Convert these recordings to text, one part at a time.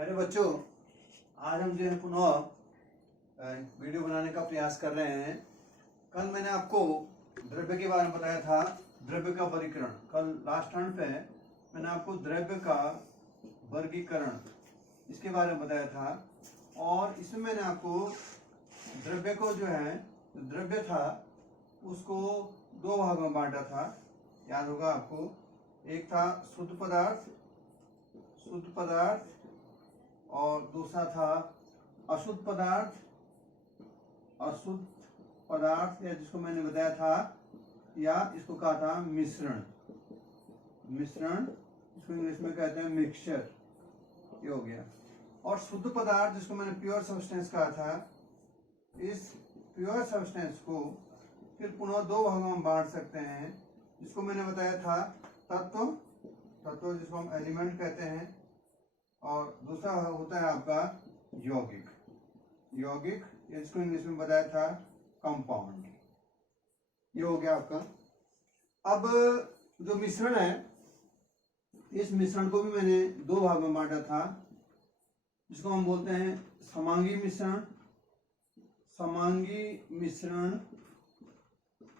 प्यारे बच्चों, आज हम जो है पुनः वीडियो बनाने का प्रयास कर रहे हैं। कल मैंने आपको द्रव्य के बारे में बताया था, द्रव्य का वर्गीकरण। कल लास्ट टर्न पे मैंने आपको द्रव्य का वर्गीकरण इसके बारे में बताया था, और इसमें मैंने आपको द्रव्य को जो है द्रव्य था उसको दो भागों में बांटा था। याद होगा आपको, एक था शुद्ध पदार्थ और दूसरा था अशुद्ध पदार्थ या जिसको मैंने बताया था, या इसको कहा था मिश्रण। इसको इंग्लिश में कहते हैं मिक्सचर, ये हो गया। और शुद्ध पदार्थ जिसको मैंने प्योर सब्सटेंस कहा था, इस प्योर सब्सटेंस को फिर पुनः दो भागों में बांट सकते हैं, जिसको मैंने बताया था तत्व जिसको हम एलिमेंट कहते हैं, और दूसरा होता है आपका यौगिक, जिसको इंग्लिश में बताया था कंपाउंड। ये हो गया आपका। अब जो मिश्रण है, इस मिश्रण को भी मैंने दो भागों में बांटा था, जिसको हम बोलते हैं समांगी मिश्रण,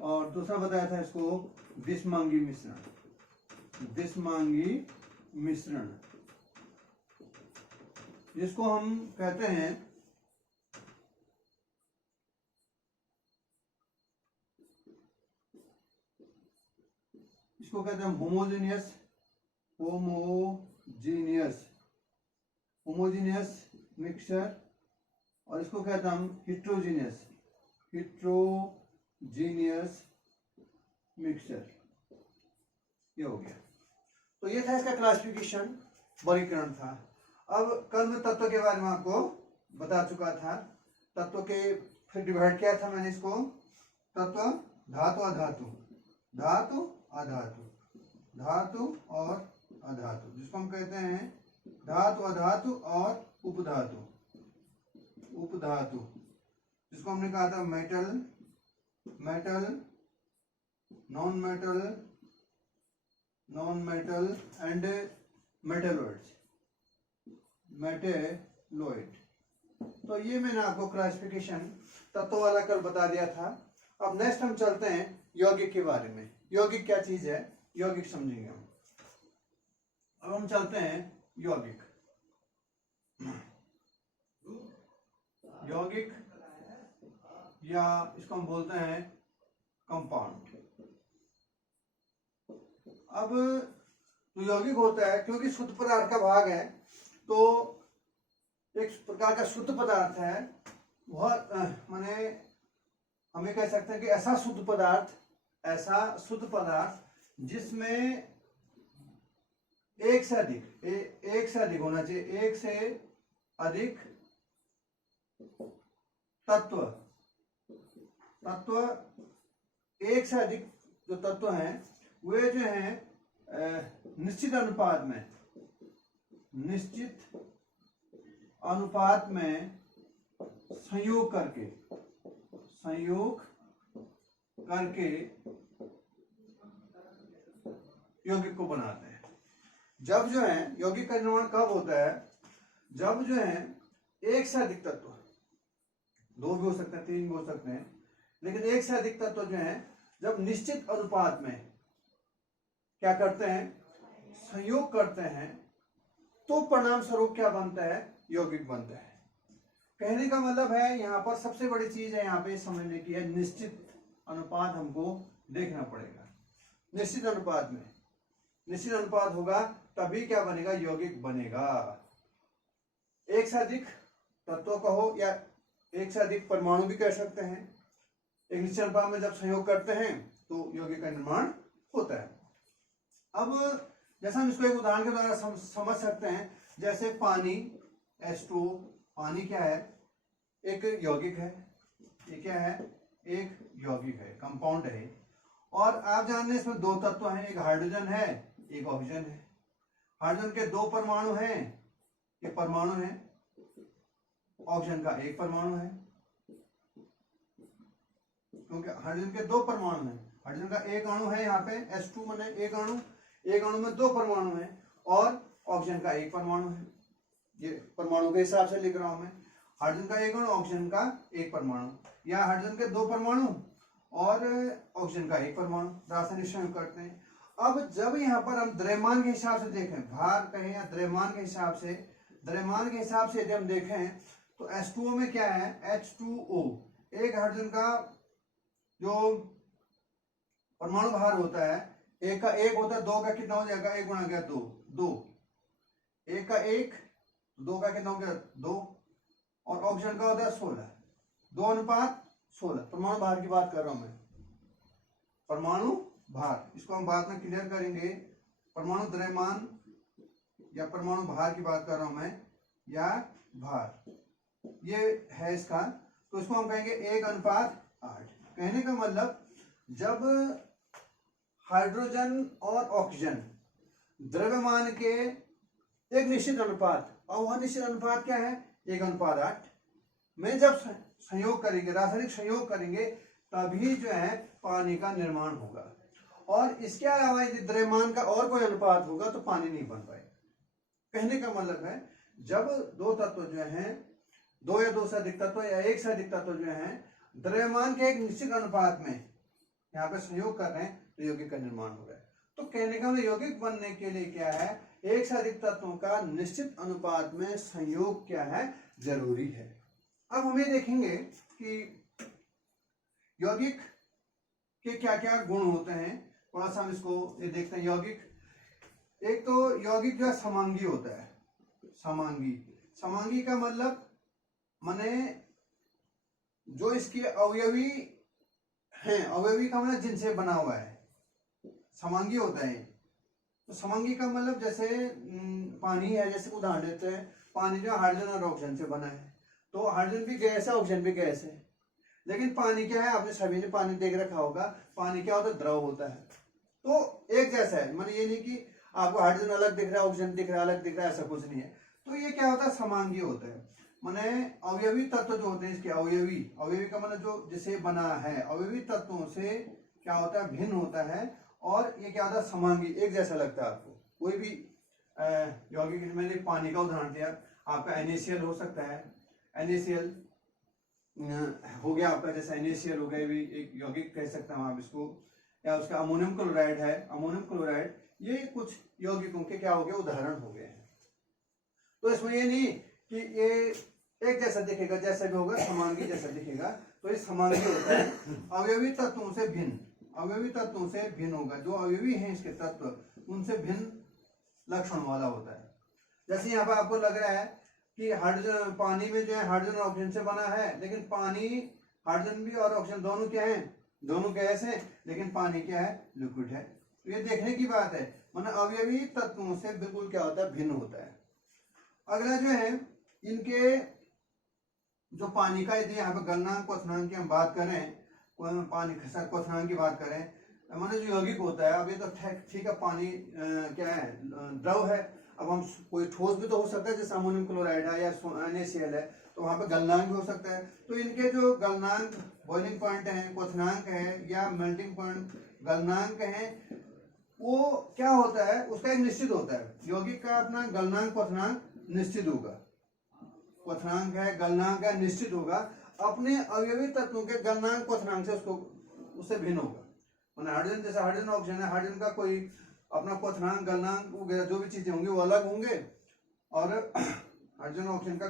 और दूसरा बताया था इसको विषमांगी मिश्रण, जिसको हम कहते हैं होमोजीनियस मिक्सचर, और इसको कहते हैं हम हिट्रोजीनियस मिक्सचर। ये हो गया। तो ये था इसका क्लासिफिकेशन, वर्गीकरण था। अब कल मैं तत्व के बारे में आपको बता चुका था। तत्व के फिर डिवाइड किया था मैंने इसको, तत्व धातु और अधातु, जिसको हम कहते हैं धातु, अधातु और उपधातु, जिसको हमने कहा था मेटल, नॉन मेटल एंड मेटेलोइड। तो ये मैंने आपको क्लासिफिकेशन तत्व वाला कल बता दिया था। अब नेक्स्ट हम चलते हैं यौगिक के बारे में। यौगिक क्या चीज है, यौगिक समझेंगे हम। अब हम चलते हैं यौगिक या इसको हम बोलते हैं कंपाउंड। अब तो यौगिक होता है क्योंकि शुद्ध पदार्थ का भाग है, तो एक प्रकार का शुद्ध पदार्थ है वह, माने हमें कह सकते हैं कि ऐसा शुद्ध पदार्थ जिसमें एक से अधिक होना चाहिए, एक से अधिक तत्व, एक से अधिक जो तत्व हैं वे जो हैं निश्चित अनुपात में संयोग करके यौगिक को बनाते हैं। जब जो है यौगिक का निर्माण कब होता है, जब जो है एक से अधिक तत्व, दो भी हो सकते हैं, तीन भी हो सकते हैं, लेकिन एक से अधिक तत्व जो है जब निश्चित अनुपात में क्या करते हैं, संयोग करते हैं, तो परिणाम स्वरूप क्या बनता है, यौगिक बनता है। कहने का मतलब है यहाँ पर सबसे बड़ी चीज है यहाँ पे समझने की है, निश्चित अनुपात हमको देखना पड़ेगा। निश्चित अनुपात होगा तभी क्या बनेगा, यौगिक बनेगा। एक से अधिक तत्वों का हो या एक से अधिक परमाणु भी कह सकते हैं, एक निश्चित अनुपात में जब संयोग करते हैं तो यौगिक का निर्माण होता है। अब जैसा हम इसको एक उदाहरण के द्वारा समझ सकते हैं, जैसे पानी H2O, पानी क्या है, एक यौगिक है। ये क्या है, एक यौगिक है, कंपाउंड है। और आप जान रहे हैं इसमें दो तत्व हैं, एक हाइड्रोजन है, एक ऑक्सीजन है। हाइड्रोजन के दो परमाणु हैं, ये परमाणु है, ऑक्सीजन का एक परमाणु है, क्योंकि हाइड्रोजन के दो परमाणु हैं। हाइड्रोजन का एक अणु है यहाँ पे H2 माने एक अणु में दो परमाणु हैं, और ऑक्सीजन का एक परमाणु है। ये परमाणु के हिसाब से लिख रहा हूं मैं। हाइड्रोजन का एक अणु, ऑक्सीजन का एक परमाणु, या हाइड्रोजन के दो परमाणु और ऑक्सीजन का एक परमाणु, रासायनिक संयोग करते हैं। अब जब यहाँ पर हम द्रव्यमान के हिसाब से देखें, भार कहें या द्रव्यमान के हिसाब से, द्रव्यमान के हिसाब से यदि हम देखें तो H2O में क्या है, H2O, एक हाइड्रोजन का जो परमाणु भार होता है, एक का एक होता है, दो का कितना हो जाएगा, एक गुणा गया दो, दो, एक का एक, दो का कितना हो गया दो, और ऑक्सीजन का होता है 16, 2:16। परमाणु भार की बात कर रहा हूं मैं, परमाणु भार, इसको हम बाद में क्लियर करेंगे। परमाणु द्रव्यमान या परमाणु भार की बात कर रहा हूं मैं, या भार, ये है इसका, तो इसको हम कहेंगे 1:8। कहने का मतलब जब हाइड्रोजन और ऑक्सीजन द्रव्यमान के एक निश्चित अनुपात, और वह निश्चित अनुपात क्या है, 1:8 में जब संयोग करेंगे, रासायनिक संयोग करेंगे, तभी जो है पानी का निर्माण होगा। और इसके अलावा यदि द्रव्यमान का और कोई अनुपात होगा तो पानी नहीं बन पाएगा। कहने का मतलब है जब दो तत्व जो हैं, दो या दो से अधिक तत्व या एक से अधिक तत्व जो हैं द्रव्यमान के एक निश्चित अनुपात में यहाँ पे संयोग कर रहे हैं, तो यौगिक का निर्माण हो रहा है। तो कहने का मतलब यौगिक बनने के लिए क्या है, एक से अधिक तत्वों का निश्चित अनुपात में संयोग क्या है, जरूरी है। अब हम ये देखेंगे कि यौगिक के क्या क्या गुण होते हैं, थोड़ा सा हम इसको ये देखते हैं। यौगिक, एक तो यौगिक जो है समांगी होता है। समांगी, समांगी का मतलब माने जो इसके अवयवी हैं, अवयवी का मतलब जिनसे बना हुआ है, समांगी होता है। तो समांगी का मतलब जैसे पानी है, जैसे उदाहरण देते हैं, पानी जो हाइड्रोजन और ऑक्सीजन से बना है, तो हाइड्रोजन भी गैस है, ऑक्सीजन भी गैस है। लेकिन पानी क्या है, आपने सभी ने पानी देख रखा होगा, पानी क्या होता है, द्रव होता है। तो एक जैसा है, मतलब ये नहीं कि आपको हाइड्रोजन अलग दिख रहा है, ऑक्सीजन दिख रहा है, अलग दिख रहा है, ऐसा कुछ नहीं है। तो ये क्या होता है, समांगी होता है। माने अवयवी तत्व जो होते हैं इसके, अवयवी, अवयवी का मतलब जो जिसे बना है, अवयवी तत्वों से क्या होता है, भिन्न होता है। और ये क्या होता है, समांगी, एक जैसा लगता है आपको। कोई भी यौगिक, मैंने पानी का उदाहरण दिया, आपका NaCl हो सकता है, NaCl हो गया आपका, जैसे NaCl हो गया, भी एक यौगिक कह सकते हैं आप इसको, या उसका अमोनियम क्लोराइड है, अमोनियम क्लोराइड, ये कुछ यौगिकों के क्या हो गए, उदाहरण हो गए हैं। तो इसमें ये नहीं कि ये एक जैसा दिखेगा, जैसा भी होगा समांगी जैसा दिखेगा, तो ये समांगी होता है। अवयवी तत्वों से भिन्न, अवयवी तत्वों से भिन्न होगा, जो अवयवी हैं इसके तत्व उनसे भिन्न लक्षण वाला होता है। जैसे यहाँ पर आपको लग रहा है कि हाइड्रोजन, पानी में जो है हाइड्रोजन और ऑक्सीजन से बना है, लेकिन पानी, हाइड्रोजन भी और ऑक्सीजन दोनों क्या है, दोनों गैस है, लेकिन पानी क्या है, लिक्विड है। तो ये देखने की बात है, मतलब अवयवी तत्वों से बिल्कुल क्या होता है, भिन्न होता है। अगला जो है इनके जो पानी का, यदि यहाँ पे गलनांक क्वथनांक की हम बात करें, पानी क्वथनांक की बात करें, माने जो यौगिक होता है, अब ये तो ठीक है, पानी क्या है, द्रव है। अब हम कोई ठोस भी तो हो सकता है, जैसे अमोनियम क्लोराइड है या NaCl है, तो वहां पे गलनांक भी हो सकता है। तो इनके जो गलनांक, बॉइलिंग पॉइंट है, क्वथनांक है, या मेल्टिंग पॉइंट गलनांक है, वो क्या होता है, उसका एक निश्चित होता है। यौगिक का अपना गलनांक क्वथनांक निश्चित होगा, क्वथनांक है, गलनांक है, निश्चित होगा। अपने अवयवी तत्वों के गलनांक क्वथनांक से उसको, उससे भिन्न होगा। हाइड्रोजन, जैसे हाइड्रोजन ऑक्सीजन है, हाइड्रोजन का कोई अपना क्वथनांक, गलनांक वगैरह जो भी चीजें होंगी वो अलग होंगे, और हाइड्रोजन ऑक्सीजन का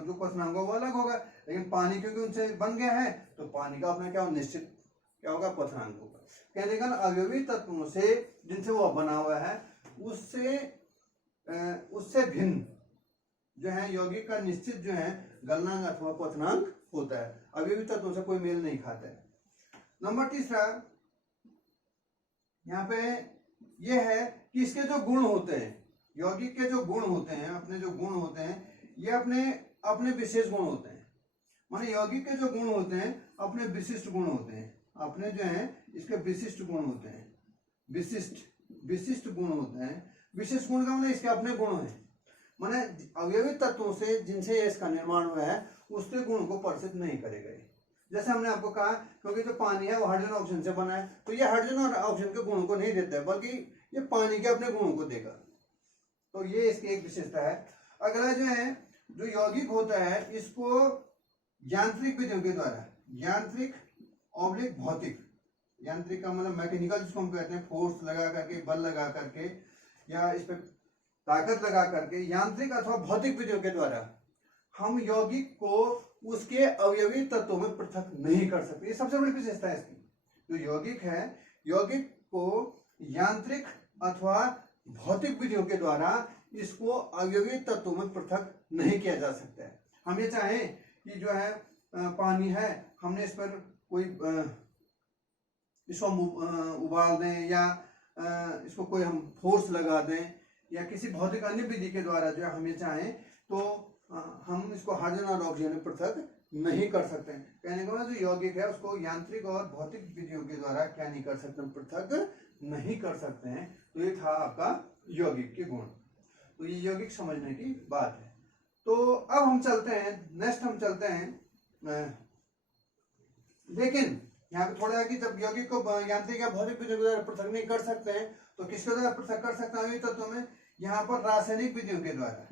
जो क्वथनांक वो अलग होगा। लेकिन पानी क्योंकि उनसे बन गया है, तो पानी का अपना क्या निश्चित क्या होगा, क्वथनांक होगा। कहने का अवयवी तत्वों से जिनसे वो बना हुआ है, उससे भिन्न जो है यौगिक का निश्चित जो है गलनांक अथवा क्वथनांक होता है। अवयवी तत्वों से कोई मेल नहीं खाता है। नंबर तीसरा यहाँ पे ये है कि इसके जो गुण होते हैं, यौगिक के जो गुण होते हैं, अपने जो गुण होते हैं, ये अपने अपने विशेष गुण होते हैं। माने यौगिक के जो गुण होते हैं अपने विशिष्ट गुण होते हैं, अपने जो है इसके विशिष्ट गुण होते हैं, विशिष्ट गुण होते हैं। विशिष्ट गुण का मतलब इसके अपने गुण हैं, माने अवयवी तत्वों से जिनसे इसका निर्माण हुआ है उसके गुण को प्रदर्शित नहीं करेगा। जैसे हमने आपको कहा, क्योंकि जो पानी है वो हाइड्रोजन ऑक्सीजन से बना है, तो ये हाइड्रोजन और ऑक्सीजन के गुणों को नहीं देता है, बल्कि ये पानी के अपने गुणों को देगा। तो ये इसकी एक विशेषता है। अगला जो है, जो यौगिक होता है इसको यांत्रिक विधियों के द्वारा, यांत्रिक ऑब्लिक भौतिक, यांत्रिक का मतलब मैकेनिकल जिसको हम कहते हैं, फोर्स लगा करके, बल लगा करके या इस पर ताकत लगा करके, यांत्रिक अथवा भौतिक विधियों के द्वारा हम यौगिक को उसके अवयवी तत्वों में पृथक नहीं कर सकते। ये सबसे बड़ी विशेषता है इसकी। जो यौगिक है, यौगिक को यांत्रिक अथवा भौतिक विधियों के द्वारा इसको अवयवी तत्वों में पृथक नहीं किया जा सकता है। हम ये चाहें कि जो है पानी है, हमने इस पर कोई इसको उबाल दें या इसको कोई हम फोर्स लगा दें या किसी भौतिक अन्य विधि के द्वारा जो है हम ये चाहें तो हम इसको हाइड्रोजन और ऑक्सीजन में पृथक नहीं कर सकते। कहने का मतलब जो यौगिक है उसको यांत्रिक और भौतिक विधियों के द्वारा क्या नहीं कर सकते, पृथक नहीं कर सकते हैं। तो ये था आपका यौगिक के गुण। तो ये यौगिक समझने की बात है। तो अब हम चलते हैं, नेक्स्ट हम चलते हैं, लेकिन यहाँ पे थोड़ा है कि जब यौगिक को यांत्रिक या भौतिक विधियों के द्वारा पृथक नहीं कर सकते हैं तो किसके द्वारा पृथक कर सकते हैं तत्वों में? यहाँ पर रासायनिक विधियों के द्वारा,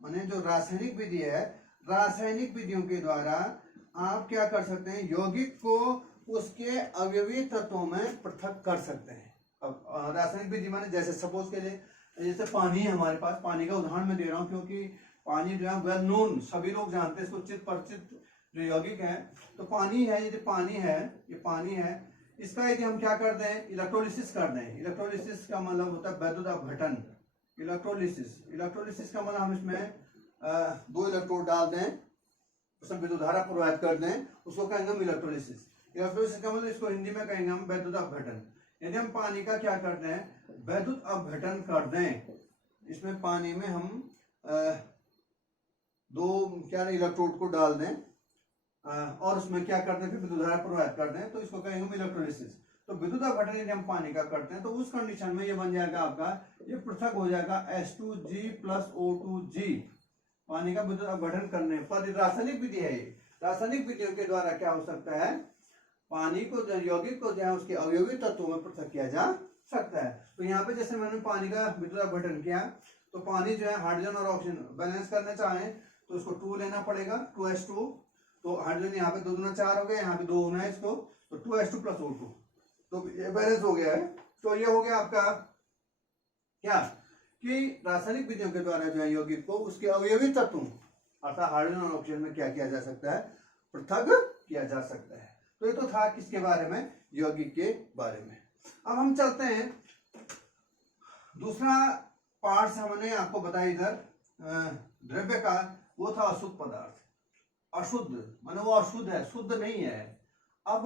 माने जो रासायनिक विधि है, रासायनिक विधियों के द्वारा आप क्या कर सकते हैं, यौगिक को उसके अवयवी तत्वों में पृथक कर सकते हैं। अब रासायनिक विधि माने जैसे सपोज के लिए जैसे पानी है हमारे पास, पानी का उदाहरण मैं दे रहा हूँ क्योंकि पानी जो है वेल नोन, सभी लोग जानते हैं इसको, चित परिचित जो यौगिक है। तो पानी है, ये पानी है, ये पानी है, इसका यदि हम क्या कर दें, इलेक्ट्रोलिसिस कर दें। इलेक्ट्रोलिसिस का मतलब होता है वैद्युत अपघटन। इलेक्ट्रोलिसिस, इलेक्ट्रोलिसिस का मतलब हम इसमें 2 इलेक्ट्रोड डाल दें, उसमें विद्युत धारा प्रवाहित कर दें, उसको कहेंगे हम इलेक्ट्रोलिसिस। इलेक्ट्रोलिसिस का मतलब इसको हिंदी में कहेंगे हम वैद्युत अपघटन। यदि हम पानी का क्या करते हैं, वैद्युत अपघटन कर दें, इसमें पानी में हम 2 इलेक्ट्रोड को डाल दें और उसमें क्या करते हैं, फिर विद्युत धारा प्रवाहित कर दें, तो इसको कहेंगे हम इलेक्ट्रोलिसिस। तो विद्युत अपघटन यदि हम पानी का करते हैं तो उस कंडीशन में ये बन जाएगा आपका, ये पृथक हो जाएगा H2G + O2G। पानी का विद्युत अपघटन करने पर रासायनिक विधि है ये। रासायनिक विधियों के द्वारा क्या हो सकता है, पानी को जो यौगिक को जो है उसके अवयवी तत्वों में पृथक किया जा सकता है। तो यहाँ पे जैसे मैंने पानी का विद्युत अपघटन किया तो पानी जो है हाइड्रोजन और ऑक्सीजन बैलेंस करना चाहें तो उसको 2 लेना पड़ेगा, 2H2। तो हाइड्रोजन यहाँ पे 2 दूना 4 हो गया, यहाँ पे 2 होना है इसको, तो 2H2 + O2, तो ये बैलेंस हो गया है। तो ये हो गया आपका क्या कि रासायनिक विधियों के द्वारा जो है यौगिक को उसके अवयवी तत्वों अर्थात हाइड्रोजन और ऑक्सीजन में क्या किया जा सकता है, पृथक किया जा सकता है। तो ये तो था किसके बारे में, यौगिक के बारे में। अब हम चलते हैं दूसरा पार्ट, हमने आपको बताया इधर द्रव्य का, वो था अशुद्ध पदार्थ। अशुद्ध माने वो अशुद्ध है, शुद्ध नहीं है। अब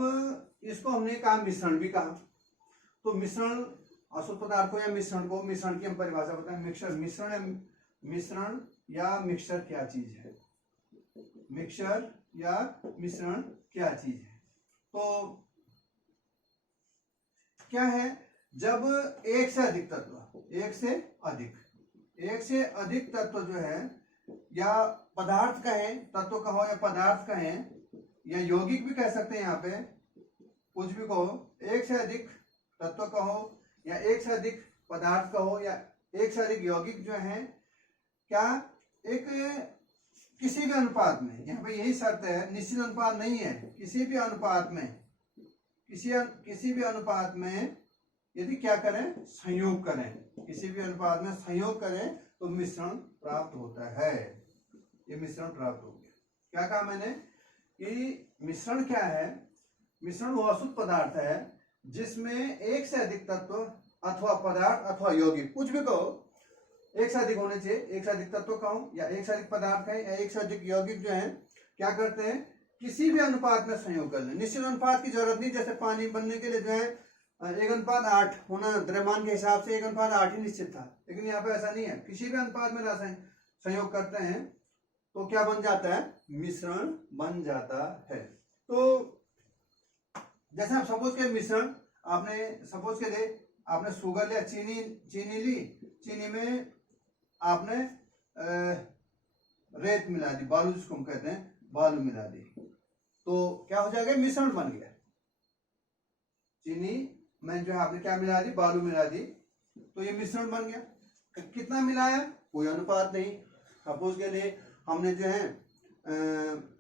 इसको हमने कहा मिश्रण भी कहा। तो मिश्रण, अशुद्ध पदार्थ को या मिश्रण को, मिश्रण की हम परिभाषा बताएं, मिक्सचर, मिश्रण या मिक्सचर क्या चीज है, मिक्सचर या मिश्रण क्या चीज है। तो क्या है, जब एक से अधिक तत्व, एक से अधिक तत्व जो है, या पदार्थ कहें, तत्व कहो या पदार्थ कहें या यौगिक भी कह सकते हैं, यहाँ पे कुछ भी कहो, एक से अधिक तत्व कहो या एक से अधिक पदार्थ कहो या एक से अधिक यौगिक जो है, क्या एक किसी भी अनुपात में, यहाँ पे यही शर्त है, निश्चित अनुपात नहीं है, किसी भी अनुपात में, किसी भी अनुपात में यदि क्या करें, संयोग करें, किसी भी अनुपात में संयोग करें तो मिश्रण प्राप्त होता है। ये मिश्रण प्राप्त हो गया। क्या कहा मैंने कि मिश्रण क्या है, मिश्रण वो अशुद्ध पदार्थ है जिसमें एक से अधिक तत्व अथवा पदार्थ अथवा यौगिक, कुछ भी कहो, एक से अधिक होने चाहिए, एक से अधिक तत्व कहो या एक से अधिक पदार्थ कहें या एक से अधिक यौगिक जो है, क्या करते हैं, किसी भी अनुपात में संयोग कर लें। निश्चित अनुपात की जरूरत नहीं, जैसे पानी बनने के लिए जो है 1:8 होना द्रव्यमान के हिसाब से 1:8 ही निश्चित था, लेकिन यहाँ पे ऐसा नहीं है। किसी भी अनुपात में रासायन संयोग करते हैं तो क्या बन जाता है, मिश्रण बन जाता है। तो जैसे आप सपोज के मिश्रण, आपने सपोज के लिए आपने शुगर लिया, चीनी ली, चीनी में आपने रेत मिला दी, बालू जिसको हम कहते हैं, बालू मिला दी, तो क्या हो जाएगा, मिश्रण बन गया। चीनी में जो है आपने क्या मिला दी, बालू मिला दी, तो ये मिश्रण बन गया। कितना मिलाया, कोई अनुपात नहीं। सपोज के लिए हमने जो है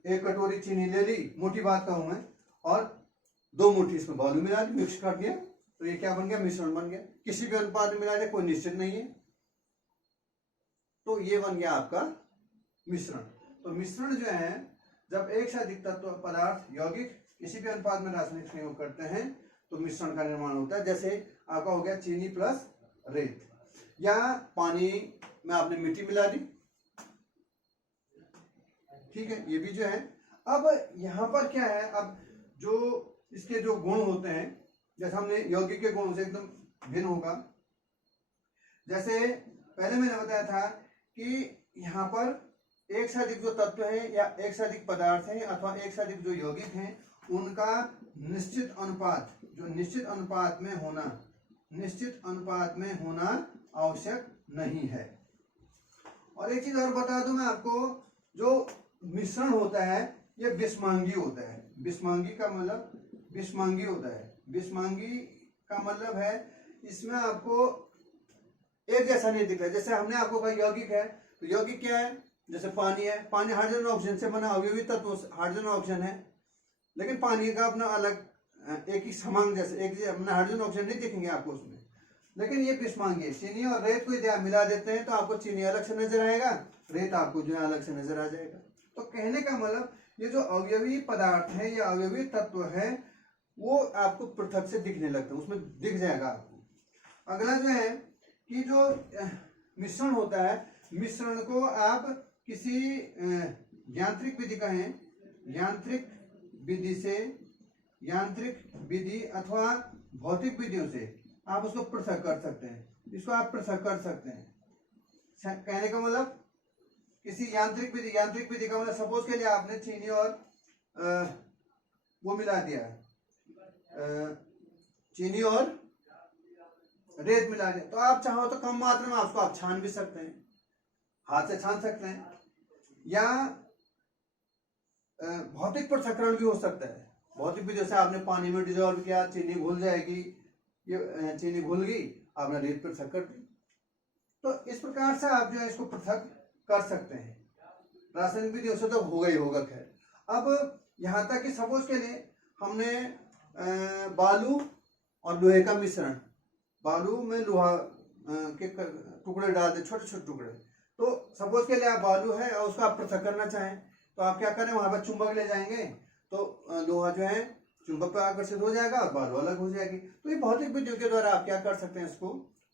एक कटोरी चीनी ले ली, मोटी बात कहूँ मैं, और 2 मुट्ठी इसमें बालू मिला दी, मिक्स कर दिया, तो ये क्या बन गया, मिश्रण बन गया। किसी भी अनुपात में मिला दिया, कोई निश्चित नहीं है, तो ये बन गया आपका मिश्रण। तो मिश्रण जो है, जब एक से अधिक तत्व पदार्थ यौगिक किसी भी अनुपात में रासायनिक संयोग करते हैं तो मिश्रण का निर्माण होता है। जैसे आपका हो गया चीनी प्लस रेत, या पानी में आपने मिट्टी मिला दी, ठीक है, ये भी जो है। अब यहाँ पर क्या है, अब जो इसके जो गुण होते हैं, जैसे हमने यौगिक के गुण से एकदम भिन्न होगा। जैसे पहले मैंने बताया था कि यहाँ पर एक से अधिक जो तत्व है या एक से अधिक पदार्थ है अथवा एक से अधिक जो यौगिक हैं, उनका निश्चित अनुपात, जो निश्चित अनुपात में होना आवश्यक नहीं है। और एक चीज और बता दूं मैं आपको, जो मिश्रण होता है ये विषमांगी होता है। विषमांगी का मतलब है इसमें आपको एक जैसा नहीं दिख रहा है। जैसे हमने आपको कहा यौगिक है, तो यौगिक क्या है, जैसे पानी है, पानी हाइड्रोजन ऑक्सीजन से बना अवयवी तत्व हाइड्रोजन ऑक्सीजन है, लेकिन पानी का अपना अलग एक ही समान जैसे एक अपना हाइड्रोजन ऑक्सीजन नहीं दिखेंगे आपको उसमें, लेकिन ये विषमांगी है। चीनी और रेत को यदि आप मिला देते हैं तो आपको चीनी अलग से नजर आएगा, रेत आपको जो है अलग से नजर आ जाएगा। तो कहने का मतलब ये जो अवयवी पदार्थ है या अवयवी तत्व है वो आपको पृथक से दिखने लगता है, उसमें दिख जाएगा आपको। अगला जो है कि जो मिश्रण होता है, मिश्रण को आप किसी यांत्रिक विधि कहें, यांत्रिक विधि अथवा भौतिक विधियों से आप उसको पृथक कर सकते हैं, इसको आप पृथक कर सकते हैं। कहने का मतलब किसी यांत्रिक विधि का मतलब सपोज के लिए आपने चीनी और वो मिला दिया, चीनी और रेत मिला दिया, तो आप चाहो तो कम मात्रा में उसको आप छान भी सकते हैं, हाथ से छान सकते हैं, या भौतिक पृथक्करण भी हो सकता है। भौतिक विधि से आपने पानी में डिजोल्व किया, चीनी घुल जाएगी, ये चीनी घुल गई, आपने रेत पृथक कर दी। तो इस प्रकार से आप जो है इसको पृथक कर सकते हैं। रासायनिक विधियों से तो होगा ही होगा। खैर, अब यहाँ तक कि सपोज के लिए हमने बालू और लोहे का मिश्रण, बालू में लोहा के टुकड़े डाल दे, छोटे छोटे टुकड़े, तो सपोज के लिए आप बालू है और उसको आप पृथक करना चाहें तो आप क्या करें, वहां पर चुंबक ले जाएंगे तो लोहा जो है चुंबक पर आकर्षित हो जाएगा और बालू अलग हो जाएगी। तो ये भौतिक विधियों के द्वारा आप क्या कर सकते हैं, इसको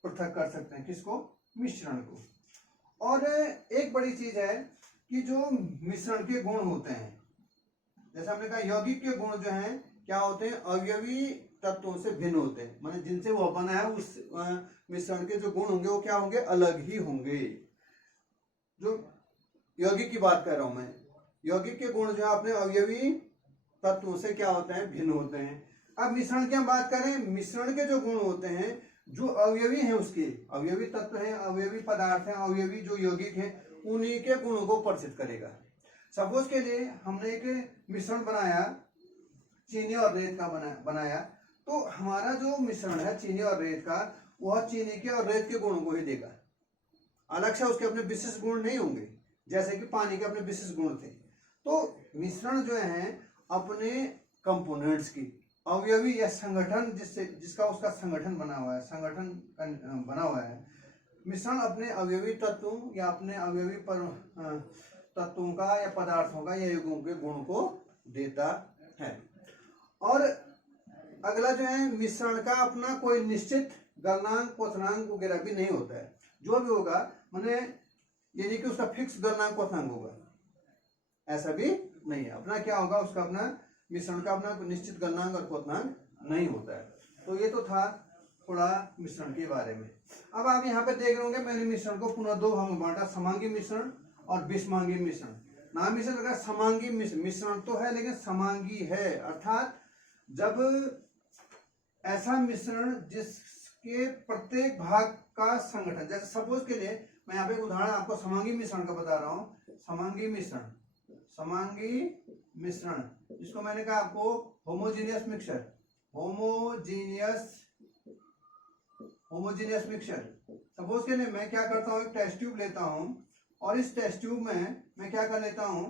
पृथक कर सकते हैं, किसको, मिश्रण को। और एक बड़ी चीज है कि जो मिश्रण के गुण होते हैं, जैसे हमने कहा यौगिक के गुण जो हैं क्या होते हैं, अवयवी तत्वों से भिन्न होते हैं, माने जिनसे वो बना है उस मिश्रण के जो गुण होंगे वो क्या होंगे, अलग ही होंगे। जो यौगिक की बात कर रहा हूं मैं, यौगिक के गुण जो है अपने अवयवी तत्वों से क्या होते हैं, भिन्न होते हैं। अब मिश्रण की हम बात करें, मिश्रण के जो गुण होते हैं, जो अवयवी हैं उसके, अवयवी तत्व हैं, अवयवी पदार्थ हैं, अवयवी जो यौगिक हैं, उन्हीं के गुणों को प्रदर्शित करेगा। सपोज के लिए हमने एक मिश्रण बनाया, चीनी और रेत का बनाया, तो हमारा जो मिश्रण है चीनी और रेत का, वह चीनी के और रेत के गुणों को ही देगा, अलग से उसके अपने विशिष्ट गुण नहीं होंगे, जैसे कि पानी के अपने विशिष्ट गुण थे। तो मिश्रण जो है अपने कंपोनेंट्स की अवयवी या संगठन जिसका उसका संगठन बना हुआ है, मिश्रण अपने अवयवी तत्वों या अपने अवयवी तत्वों का या पदार्थों का या यौगिकों के गुण को देता है। और अगला जो है, मिश्रण का अपना कोई निश्चित गलनांक, क्वथनांक वगैरह भी नहीं होता है। जो भी होगा माने ये नहीं कि उसका फिक्स गलनांक क्वथनांक होगा, ऐसा भी नहीं है। अपना क्या होगा, उसका अपना मिश्रण का अपना निश्चित गलनांक और क्वथनांक नहीं होता है। तो ये तो था थोड़ा मिश्रण के बारे में। अब आप यहाँ पे देख रहे होंगे मैंने मिश्रण को पुनः 2 भाग में बांटा, समांगी मिश्रण और विषमांगी मिश्रण। नाम मिश्रण अगर समांगी मिश्रण तो है लेकिन समांगी है, अर्थात जब ऐसा मिश्रण जिसके प्रत्येक भाग का संगठन, जैसे सपोज के लिए मैं यहाँ पे एक उदाहरण आपको समांगी मिश्रण का बता रहा हूँ। समांगी मिश्रण जिसको मैंने कहा आपको homogeneous mixture, homogeneous mixture. Suppose के लिए मैं क्या करता हूँ, एक टेस्ट ट्यूब लेता हूँ और इस टेस्ट ट्यूब में मैं क्या कर लेता हूं,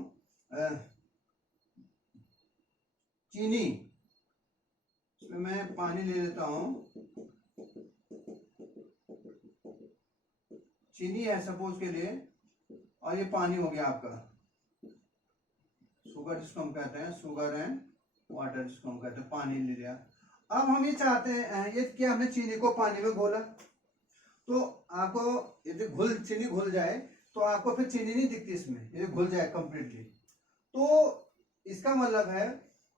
चीनी, इसमें मैं पानी ले लेता हूं, चीनी है सपोज के लिए, और ये पानी हो गया आपका, शुगर जिसको हम कहते हैं, शुगर एंड वाटर जिसको हम कहते हैं, पानी ले लिया। अब हम ये चाहते हैं, ये कि हमने चीनी को पानी में घोला, तो आपको यदि चीनी घुल जाए तो आपको फिर चीनी नहीं दिखती इसमें, ये घुल जाए कंप्लीटली, तो इसका मतलब है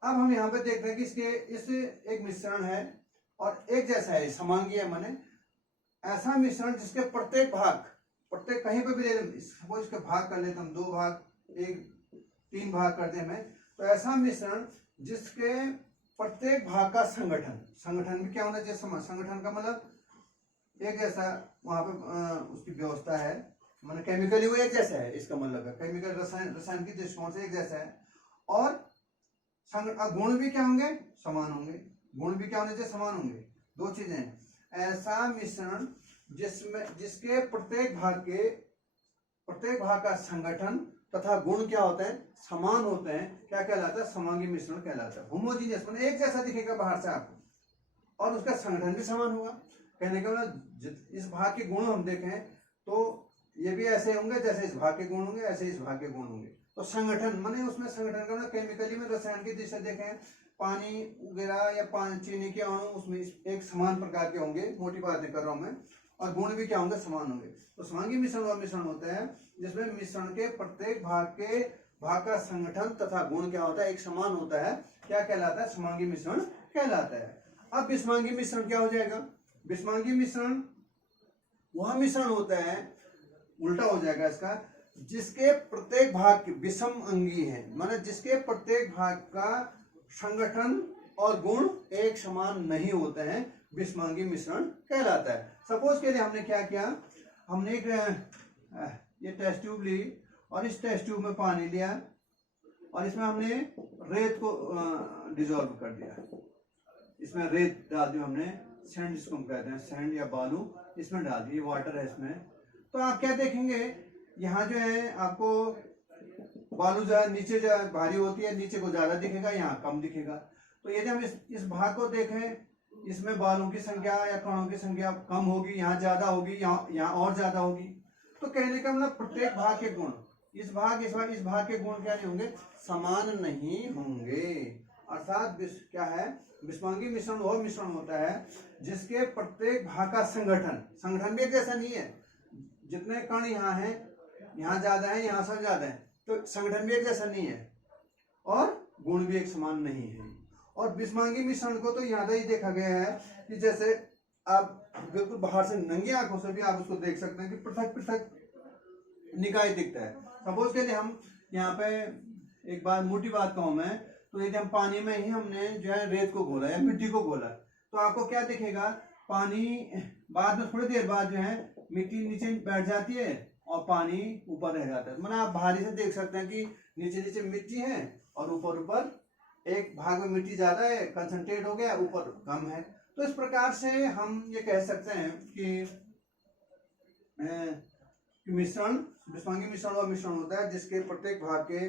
अब हम यहाँ पे देख रहे हैं कि इस एक मिश्रण है और एक जैसा है, समांगी है, माने ऐसा मिश्रण जिसके प्रत्येक कहीं पे भी ले लें, सपोज इसके भाग कर लेते हम, 2 भाग, 3 भाग कर दे हमें, तो ऐसा मिश्रण जिसके प्रत्येक भाग का संगठन भी क्या होना चाहिए, संगठन का मतलब एक जैसा वहां पे उसकी व्यवस्था है, मतलब केमिकली वो एक जैसा है, इसका मतलब है केमिकल रसायन की दृष्टिकोण से एक जैसा है, और गुण भी क्या होंगे, समान होंगे, गुण भी क्या होने चाहिए, समान होंगे, 2 चीजें। ऐसा मिश्रण जिसके प्रत्येक भाग का संगठन तथा गुण क्या होते हैं, समान होते हैं, क्या कहलाता है, समांगी मिश्रण कहलाता है। होमोजीनियस मतलब एक जैसा दिखेगा बाहर से आपको, और उसका संगठन भी समान होगा। कहने का मतलब इस भाग के गुण हम देखें तो ये भी ऐसे होंगे जैसे इस भाग के गुण होंगे, ऐसे इस भाग के गुण होंगे। तो संगठन माने उसमें संगठन का मतलब केमिकली में रसायन की दृष्टि से देखें, पानी वगैरह या चीनी के अणु उसमें एक समान प्रकार के होंगे, मोटी बातें कर रहा हूं मैं, और गुण भी क्या होंगे, समान होंगे। तो समांगी मिश्रण वह मिश्रण होता है जिसमें मिश्रण के प्रत्येक भाग का संगठन तथा गुण क्या होता है, एक समान होता है, क्या कहलाता है, समांगी मिश्रण कहलाता है। अब विषमांगी मिश्रण क्या हो जाएगा, विषमांगी मिश्रण वह मिश्रण होता है, उल्टा हो जाएगा इसका, जिसके प्रत्येक भाग विषम अंगी है, माने जिसके प्रत्येक भाग का संगठन और गुण एक समान नहीं होते हैं, विषमांगी मिश्रण कहलाता है। सपोज के लिए हमने क्या किया, हमने एक ये टेस्ट ट्यूब ली और इस टेस्ट ट्यूब में पानी लिया और इसमें हमने रेत को डिसॉल्व कर दिया, इसमें रेत डाल दी हमने, सैंड जिसको हम कहते हैं, सैंड या बालू इसमें डाल दी, वाटर है इसमें। तो आप क्या देखेंगे, यहाँ जो है आपको बालू जो है नीचे जो है भारी होती है, नीचे को ज्यादा दिखेगा, यहाँ कम दिखेगा। तो यदि हम इस भाग को देखें, इसमें बालू की संख्या या कणों की संख्या कम होगी, यहाँ ज्यादा होगी, यहाँ और ज्यादा होगी। तो कहने का मतलब प्रत्येक भाग के गुण, इस भाग के गुण क्या नहीं होंगे, समान नहीं होंगे। अर्थात क्या है, विषमांगी मिश्रण वह मिश्रण होता है जिसके प्रत्येक भाग का संगठन भी एक जैसा नहीं है, जितने कण यहाँ हैं, यहाँ ज्यादा है, यहाँ सब ज्यादा है, तो संगठन भी एक जैसा नहीं है और गुण भी एक समान नहीं है। और विषमांगी मिश्रण को तो यहाँ ही देखा गया है कि जैसे आप बिल्कुल बाहर से नंगी आंखों से भी आप उसको देख सकते हैं कि पृथक पृथक निकाय दिखता है। सपोज के लिए हम यहाँ पे एक बार मोटी बात कहूँ मैं, तो यदि हम पानी में ही हमने जो है रेत को घोला या मिट्टी को घोला, तो आपको क्या दिखेगा, पानी बाद में थोड़ी देर बाद जो है मिट्टी नीचे बैठ जाती है और पानी ऊपर रह जाता है। मतलब आप बाहरी से देख सकते हैं कि नीचे नीचे मिट्टी है और ऊपर एक भाग में मिट्टी ज्यादा है, कंसंट्रेट हो गया, ऊपर कम है। तो इस प्रकार से हम ये कह सकते हैं कि मिश्रण, विषमांगी मिश्रण वह मिश्रण होता है जिसके प्रत्येक भाग के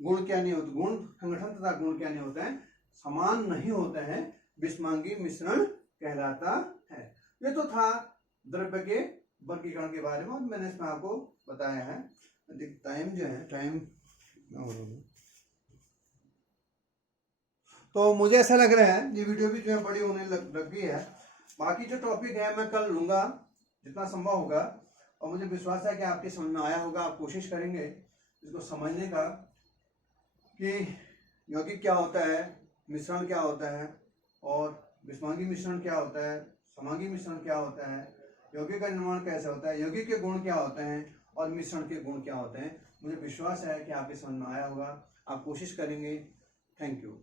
गुण क्या नहीं होते, गुण संगठन तथा गुण क्या नहीं होते हैं, समान नहीं होते हैं, विषमांगी मिश्रण कहलाता है। ये तो था द्रव्य के वर्गीकरण के बारे में, मैंने इसमें आपको बताया है। टाइम जो है, टाइम तो मुझे ऐसा लग रहा है ये वीडियो भी जो है बड़ी होने लग गई है। बाकी जो टॉपिक है मैं कल लूंगा जितना संभव होगा, और मुझे विश्वास है कि आपके समझ में आया होगा। आप कोशिश करेंगे इसको समझने का कि यौगिक क्या होता है, मिश्रण क्या होता है, और विषमांगी मिश्रण क्या होता है, समांगी मिश्रण क्या होता है, यौगिक का निर्माण कैसे होता है, यौगिक के गुण क्या होते हैं और मिश्रण के गुण क्या होते हैं। मुझे विश्वास है कि आपके समझ में आया होगा, आप कोशिश करेंगे। Thank you.